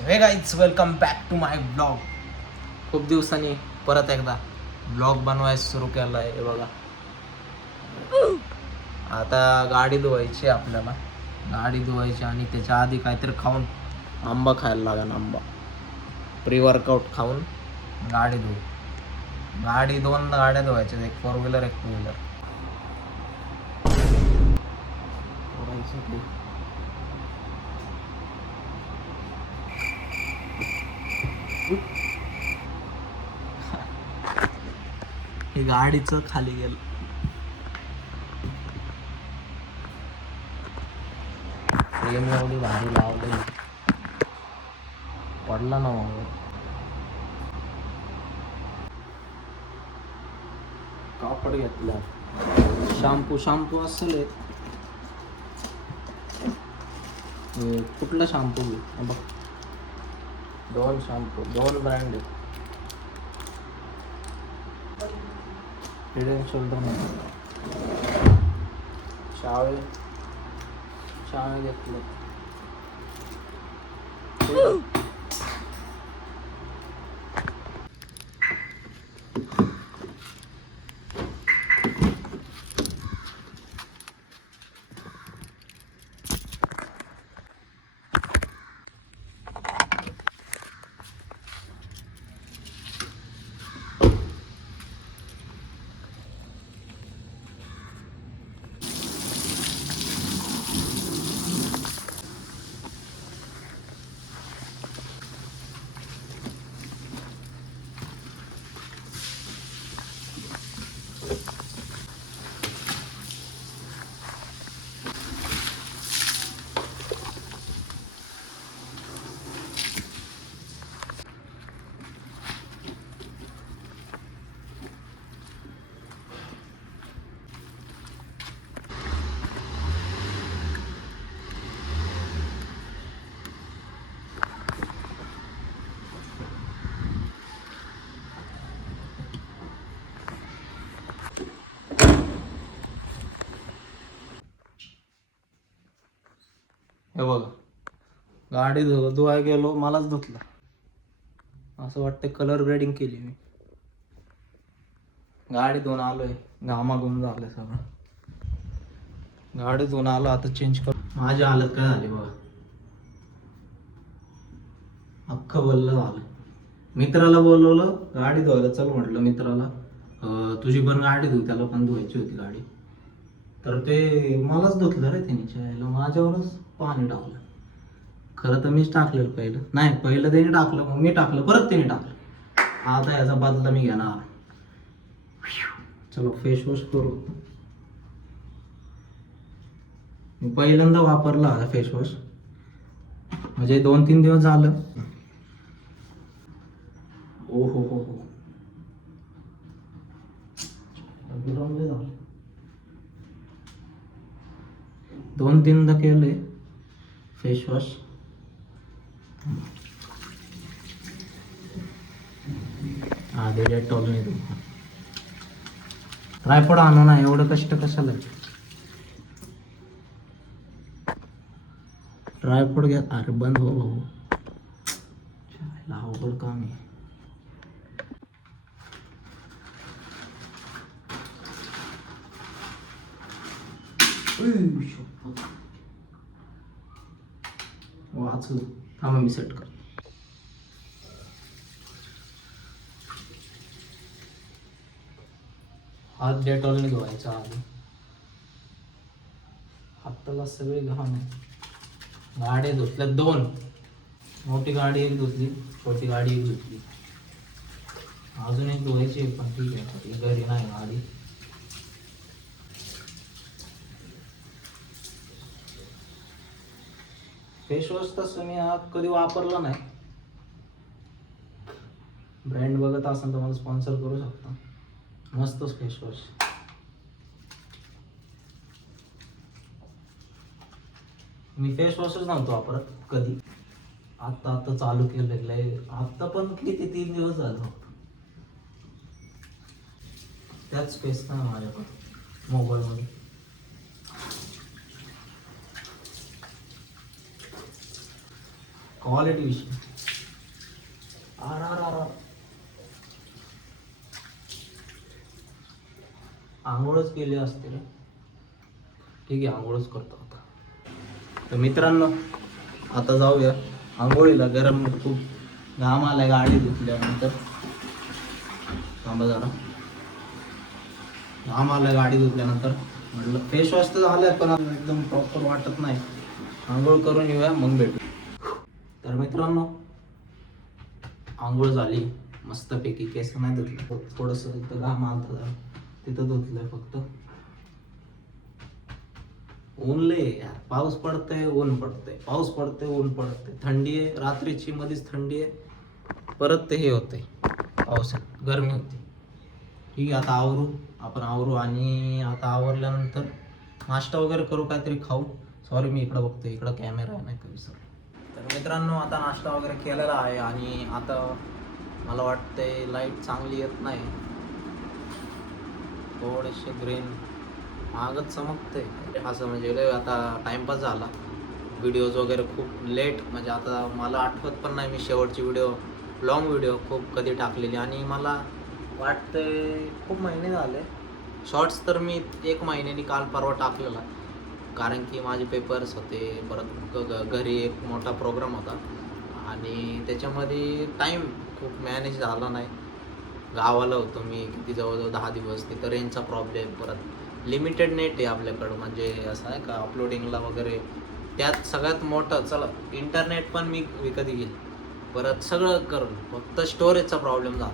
हे guys welcome back to my blog. खूप दिवसांनी परत एकदा ब्लॉग बनवायला सुरू केला आहे. हे बघा, आता गाडी धुवायची आपल्याला. गाडी धुवायची आणि त्याच्या आधी काहीतरी खाऊन आंबा खायला लागेल. आंबा प्री वर्कआउट खाऊन गाडी धुवू. गाडी दोन गाड्या धुवायच्या, एक 4 व्हीलर एक 2 व्हीलर. हे गाडीचं खाली गेलं. फ्रेम एवढी भारी लावली, पडला ना मग. कापड घेतला, शॅम्पू असेल एक. कुठला शॅम्पू घेऊ बघ. 2 शॅम्पू, 2 ब्रँड आहेत. हेड अँड शोल्डर शावे घेतलं. हे बघा, गाडी धुवाय गेलो, मलाच धुतला. असं वाटतं कलर ग्रेडिंग केली मी. गाडी धुवून आलोय, घामाघूम झालंय सगळं. गाडी धुवून आलो, आता चेंज कर. माझी हालत काय झाली बघा, अख्खं बोललं झालं. मित्राला बोलवलं गाडी धुवायला, चल म्हटलं मित्राला, तुझी पण गाडी धुव, त्याला पण धुवायची होती गाडी. तर ते मलाच धुतलं रे त्यांनी, चायला माझ्यावरच पाणी टाकलं. खरं तर मीच टाकलेलं पहिलं, नाही पहिलं त्याने टाकलं, मग मी टाकलं, परत त्याने टाकलं. आता याचा बदला मी घेणार. चलो फेस वॉश करू. मी पहिल्यांदा वापरला हा फेस वॉश, म्हणजे 2-3 दिवस झालं. ओ हो हो हो, 2-3दा केलंय फेस वॉश. आधी डेटॉल नाही तू. ट्रायपॉड आणू ना, एवढं कष्ट कशाला. ट्रायपॉड घ्या. अरे बंद हो भाऊ, अवघड काम आहे. वाचलं, थांबा मी सेट कर. हात डेटॉलने धुवायचा आधी. हाताला सगळे घाण आहे. गाड्या धुतल्या 2, मोठी गाडी एक धुतली, छोटी गाडी एक धुतली. अजून एक धुवायची, पण ठीक आहे, घरी नाही गाडी. फेस वॉश तसं मी कधी वापरला नाही. ब्रँड बघत असेल तर मला स्पॉन्सर करू शकता. मस्तच फेस वॉश. मी फेस वॉशच नव्हतो वापरत कधी, आता चालू केलेलं आहे. आता पण किती 3 दिवस झालं. त्याच स्पेस नाही माझ्याकडे मोबाईलमध्ये. क्वालिटी विषय. आर आर आर आर. आंघोळच केली असते रे. ठीक आहे, आंघोळच करतो आता. तर मित्रांनो, आता जाऊया आंघोळीला. गरम खूप घाम आलाय गाडी धुतल्यानंतर. थांबा जरा. घाम आलाय गाडी धुतल्यानंतर. म्हटलं फेस वॉश तर झालंय पण एकदम प्रॉपर वाटत नाही. आंघोळ करून येऊया मग भेटू. तर मित्रांनो, आंघोळ झाली मस्तपैकी. केस नाही धुतलं, थोडंसं तिथं घाम आलता जरा, तिथं धुतलंय फक्त. ऊन लय यार. पाऊस पडतंय ऊन पडतंय, पाऊस पडतंय ऊन पडतंय. थंडी आहे रात्रीची, मध्येच थंडी आहे, परत ते हे होतंय पावसात गरमी होती. ठीक आहे, आता आवरू आपण. आवरू आणि आता आवरल्यानंतर नाश्ता वगैरे करू, काहीतरी खाऊ. सॉरी मी इकडं बघतोय, इकडं कॅमेरा आहे नाही का विसर. तर मित्रांनो, आता नाश्ता वगैरे केलेला आहे आणि आता मला वाटतंय लाईट चांगली येत नाही. थोडेसे ग्रीन मागच चमकते असं, म्हणजे लय आता टाइमपास झाला. व्हिडिओज वगैरे खूप लेट, म्हणजे आता मला आठवत पण नाही मी शेवटची लॉंग व्हिडिओ खूप कधी टाकलेली. आणि मला वाटतंय खूप महिने झाले. शॉर्ट्स तर मी 1 महिन्यानी काल परवा टाकलेला, कारण की माझे पेपर्स होते. परत घरी एक मोठा प्रोग्राम होता आणि त्याच्यामध्ये टाईम खूप मॅनेज झाला नाही. गावाला होतो मी किती जवळजवळ 10 दिवस. तिथं रेंजचा प्रॉब्लेम, परत लिमिटेड नेट आहे आपल्याकडं. म्हणजे असं आहे का अपलोडिंगला वगैरे. त्यात सगळ्यात मोठं चला इंटरनेट पण मी विकत घेईल, परत सगळं करून फक्त स्टोरेजचा प्रॉब्लेम झाला.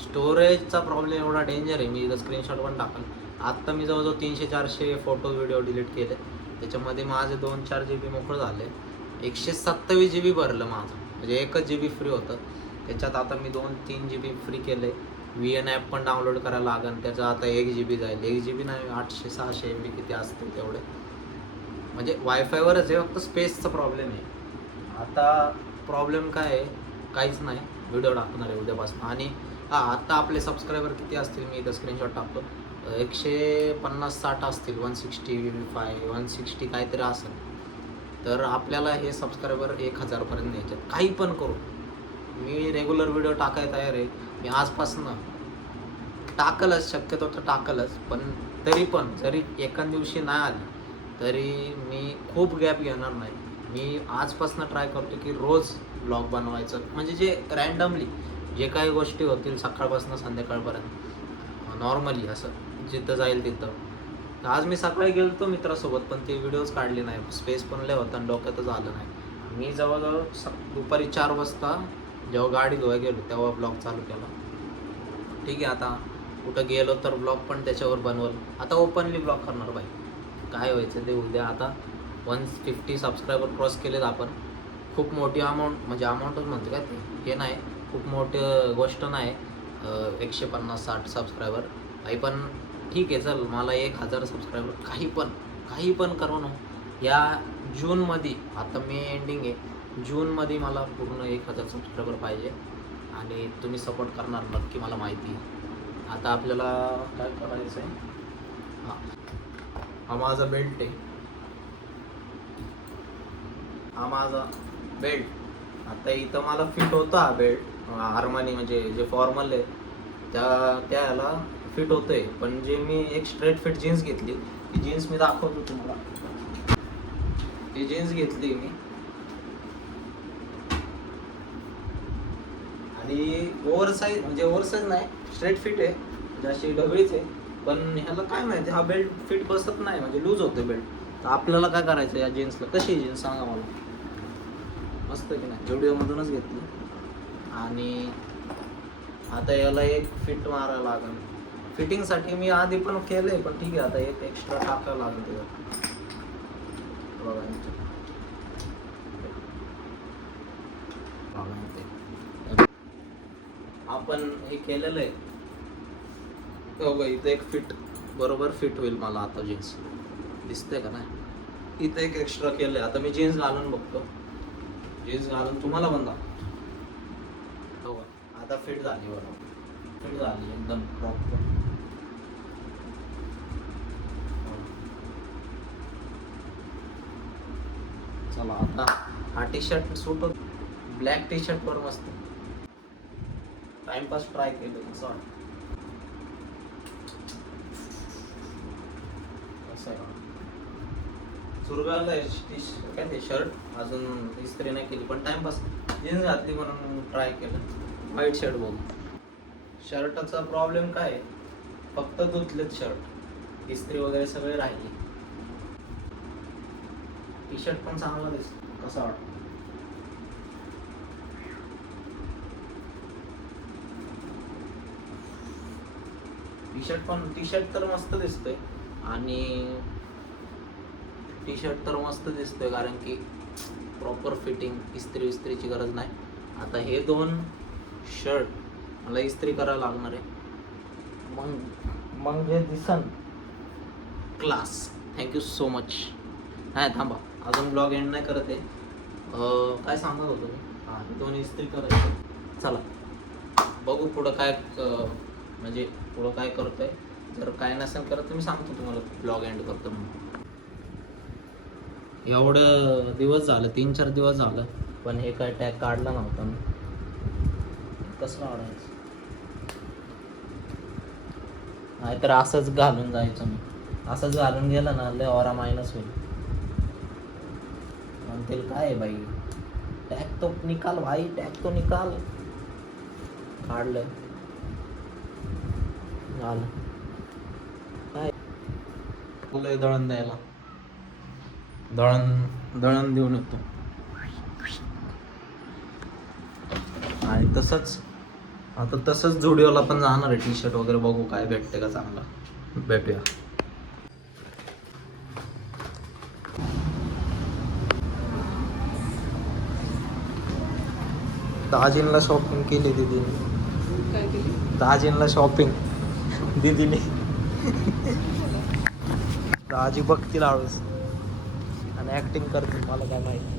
स्टोरेजचा प्रॉब्लेम एवढा डेंजर आहे, मी इथं स्क्रीनशॉट पण टाकल. आत्ता मी जवळजवळ 300-400 फोटो व्हिडिओ डिलीट केले. त्याच्यामध्ये माझे 2-4 GB मोकळं झाले. 127 GB भरलं माझं, म्हणजे 1 GB फ्री होतं. त्याच्यात आता मी 2-3 GB फ्री केले. VN ॲप पण डाउनलोड करायला लागेल, त्याचं आता 1 GB जाईल. 1 GB नाही, 800-600 MB किती असतील तेवढे. म्हणजे वायफायवरच आहे, फक्त स्पेसचा प्रॉब्लेम आहे. आता प्रॉब्लेम काय आहे, काहीच नाही. व्हिडिओ टाकणार आहे उद्यापासून. आणि आत्ता आपले सबस्क्रायबर किती असतील मी इथं स्क्रीनशॉट टाकतो. 150-60 असतील. 165 160 काहीतरी असेल. तर आपल्याला हे सबस्क्रायबर 1000पर्यंत न्यायचे. काही पण करू, मी रेग्युलर व्हिडिओ टाकायला तयार आहे. मी आजपासून टाकलच, शक्यतो तर टाकलच. पण तरी पण जरी एका दिवशी नाही आली तरी मी खूप गॅप घेणार नाही. मी आजपासून ट्राय करतो की रोज ब्लॉग बनवायचं, म्हणजे जे रँडमली जे काही गोष्टी होतील सकाळपासून संध्याकाळपर्यंत नॉर्मली असं जिथं जाईल तिथं. तर आज मी सकाळी गेलो होतो मित्रासोबत, पण ते व्हिडिओज काढले नाही. स्पेस पण लय होता आणि डोक्यातच आलं नाही. मी जवळजवळ दुपारी 4 वाजता जेव्हा गाडी धुवायला गेलो तेव्हा ब्लॉग चालू केला. ठीक आहे, आता कुठं गेलो तर ब्लॉग पण त्याच्यावर बनवल. आता ओपनली ब्लॉग करणार बाई, काय व्हायचं ते उद्या. आता 150 सबस्क्रायबर क्रॉस केलेत आपण. खूप मोठी अमाऊंट, म्हणजे अमाऊंटच म्हणते काय ते, हे नाही खूप मोठी गोष्ट नाही. 150-60 सबस्क्रायबर काही पण ठीक आहे. चल, मला 1000 सबस्क्रायबर काही पण करू ना. या जूनमध्ये, आता मे एंडिंग आहे, जूनमध्ये मला पूर्ण 1000 सबस्क्रायबर पाहिजे. आणि तुम्ही सपोर्ट करणार नक्की, मला माहिती आहे. आता आपल्याला काय करायचं आहे. हा माझा बेल्ट आहे, हा माझा बेल्ट. आता इथं मला फिट होता हा बेल्ट. आर्मानी म्हणजे जे फॉर्मल आहे त्या ह्याला फिट होतंय. पण जे मी एक स्ट्रेट फिट जीन्स घेतली, ती जीन्स मी दाखवतो तुम्हाला. ती जीन्स घेतली मी आणि ओव्हरसाईज, म्हणजे ओव्हरसाईज नाही, स्ट्रेट फिट आहे, म्हणजे अशी ढगळीच आहे. पण ह्याला काय माहिती, हा बेल्ट फिट बसत नाही, म्हणजे लूज होतो बेल्ट. तर आपल्याला काय करायचं या जीन्सला. कशी आहे जीन्स सांगा मला, मस्त की नाही. जुडिओमधूनच घेतली. आणि आता याला एक फिट मारायला लागेल. फिटिंगसाठी मी आधी पण केलंय, पण ठीक आहे आता एक एक्स्ट्रा टाकायला लागेल त्याच्यात. बघा आपण हे केलेलं आहे. इथं एक फिट बरोबर फिट होईल मला आता. जीन्स दिसते का नाही, इथं एक एक्स्ट्रा केलंय. आता मी जीन्स घालून बघतो, जीन्स घालून तुम्हाला पण दाखवतो. आता फिट झाली, बरोबर फिट झाली एकदम प्रॉपर. चला आता हा टी शर्ट सूट होत, ब्लॅक टी शर्टवर मस्त टाइमपास ट्राय केलं कसं वाटतं. सुरगाला काय ते शर्ट अजून इस्त्री नाही केली, पण टाइमपास जीन्स घातली म्हणून ट्राय केलं. व्हाईट शर्ट बघू. शर्टाचा प्रॉब्लेम काय आहे, फक्त धुतलेत शर्ट, इस्त्री वगैरे सगळे राहिले. टी शर्ट पण चांगला दिसतो, कसा वाटतं. टी शर्ट तर मस्त दिसतोय, आणि टी शर्ट तर मस्त दिसतोय कारण की प्रॉपर फिटिंग, इस्त्रीची गरज नाही. आता हे 2 शर्ट मला इस्त्री करायला लागणार आहे, मग जे दिसन क्लास. Thank you so much. नाही थांबा, अजून ब्लॉग एंड नाही करत आहे. काय सांगत होतो मी, हां 2 इस्त्री करायचे. चला बघू पुढं काय म्हणजे पुढं काय करतोय. जर काय नसेल करत तुम्ही सांगतो तुम्हाला ब्लॉग एंड करतो म्हणून. एवढं दिवस झालं, 3-4 दिवस झालं, पण हे काय टॅग काढला नव्हता मी. कसं काढायचं, नाहीतर असंच घालून जायचं मी. असंच घालून गेलं ना, लय ऑरा मायनस होईल. म्हणतील काय बाई, टॅग तो निकाल भाई, टॅग तो निकाल. काढलं झालं. काय बोललोय दळण द्यायला, दळण देऊन येतो. आणि तसंच झुडिओला पण जाणार आहे. टी शर्ट वगैरे बघू काय भेटते का चांगला, भेटूया. दाजींला शॉपिंग केली दीदीने. काय केली? दाजींला शॉपिंग दीदीने. दाजी बघतील आळूस आणि ऍक्टिंग करतील, मला काय माहिती.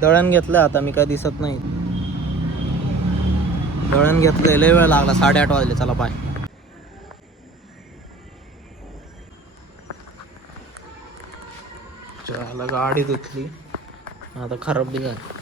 दळण घेतलं आता मी, काय दिसत नाही. दळण घेतलंय, लय वेळ लागला, 8:30 वाजले. चला बाय. चला गाडी धुतली, आता खराब बी झाली.